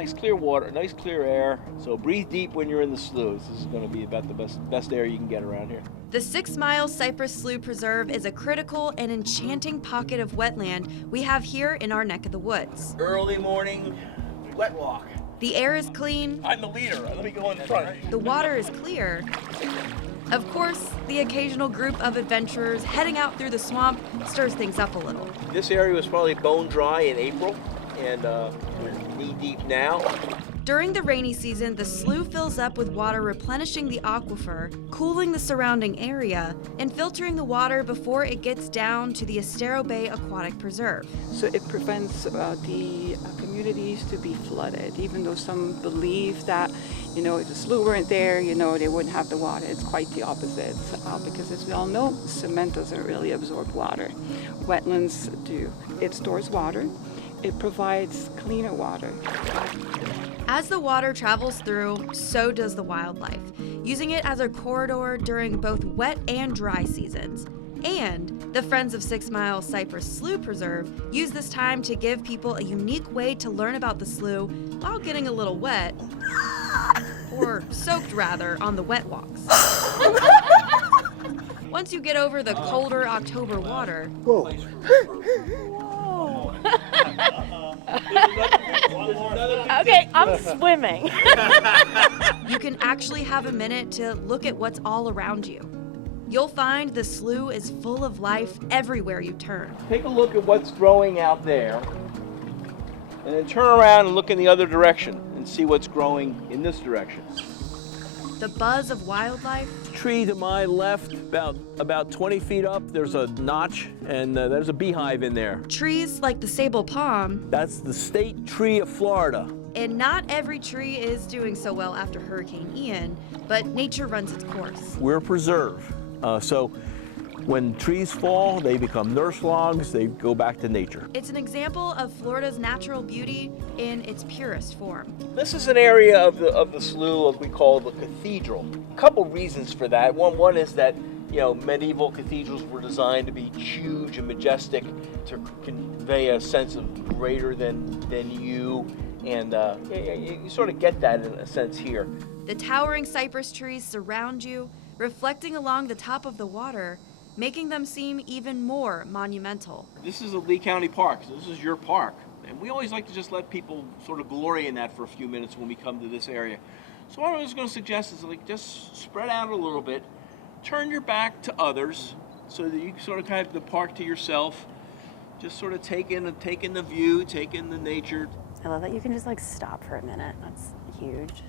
Nice clear water, nice clear air. So breathe deep when you're in the sloughs. This is going to be about the best air you can get around here. The 6 Mile Cypress Slough Preserve is a critical and enchanting pocket of wetland we have here in our neck of the woods. Early morning wet walk. The air is clean. I'm the leader. Let me go in front. The water is clear. Of course, the occasional group of adventurers heading out through the swamp stirs things up a little. This area was probably bone dry in April, and we're knee deep now. During the rainy season, the slough fills up with water replenishing the aquifer, cooling the surrounding area, and filtering the water before it gets down to the Estero Bay Aquatic Preserve. So it prevents the communities to be flooded, even though some believe that, if the slough weren't there, they wouldn't have the water. It's quite the opposite, because as we all know, cement doesn't really absorb water. Wetlands do. It stores water. It provides cleaner water. As the water travels through, so does the wildlife, using it as a corridor during both wet and dry seasons. And the Friends of 6 Mile Cypress Slough Preserve use this time to give people a unique way to learn about the slough while getting a little wet, or soaked rather, on the wet walks. Once you get over the colder October water, Okay, I'm swimming. you can actually have a minute to look at what's all around you. You'll find the slough is full of life everywhere you turn. Take a look at what's growing out there, and then turn around and look in the other direction and see what's growing in this direction. The buzz of wildlife. Tree to my left, about 20 feet up, there's a notch, and there's a beehive in there. Trees like the sable palm. That's the state tree of Florida. And not every tree is doing so well after Hurricane Ian, but nature runs its course. We're a preserve, so when trees fall, they become nurse logs, they go back to nature. It's an example of Florida's natural beauty in its purest form. This is an area of the slough we call the cathedral. A couple reasons for that. One is that medieval cathedrals were designed to be huge and majestic, to convey a sense of greater than you, and you sort of get that in a sense here. The towering cypress trees surround you, reflecting along the top of the water, making them seem even more monumental. This is a Lee County Park, so this is your park. And we always like to just let people sort of glory in that for a few minutes when we come to this area. So what I was going to suggest is just spread out a little bit, turn your back to others so that you sort of kind of have the park to yourself. Just sort of take in the view, take in the nature. I love that you can just stop for a minute. That's huge.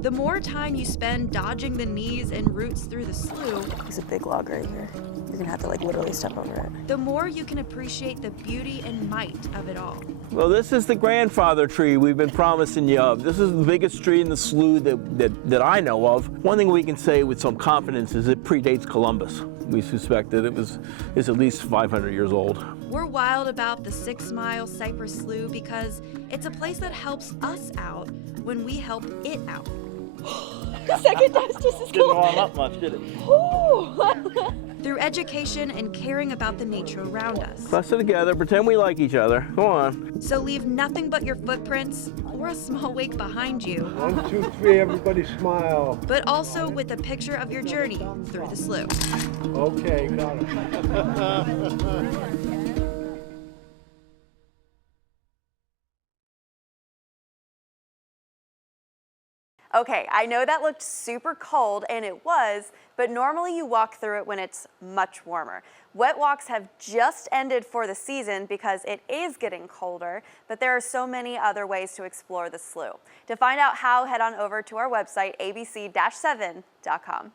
The more time you spend dodging the knees and roots through the slough, There's a big log right here. You're gonna have to literally step over it. the more you can appreciate the beauty and might of it all. Well, this is the grandfather tree we've been promising you of. This is the biggest tree in the slough that I know of. One thing we can say with some confidence is it predates Columbus. We suspect that it's at least 500 years old. We're wild about the 6 Mile Cypress Slough because it's a place that helps us out when we help it out. The second time's just as Didn't cool. warm up much, did it? Through education and caring about the nature around us. Cluster together, pretend we like each other. Go on. So leave nothing but your footprints or a small wake behind you, 1, 2, 3, everybody smile. but also with a picture of your journey through the slough. Okay, got it. Okay, I know that looked super cold, and it was, but normally you walk through it when it's much warmer. Wet walks have just ended for the season because it is getting colder, but there are so many other ways to explore the slough. To find out how, head on over to our website, abc-7.com.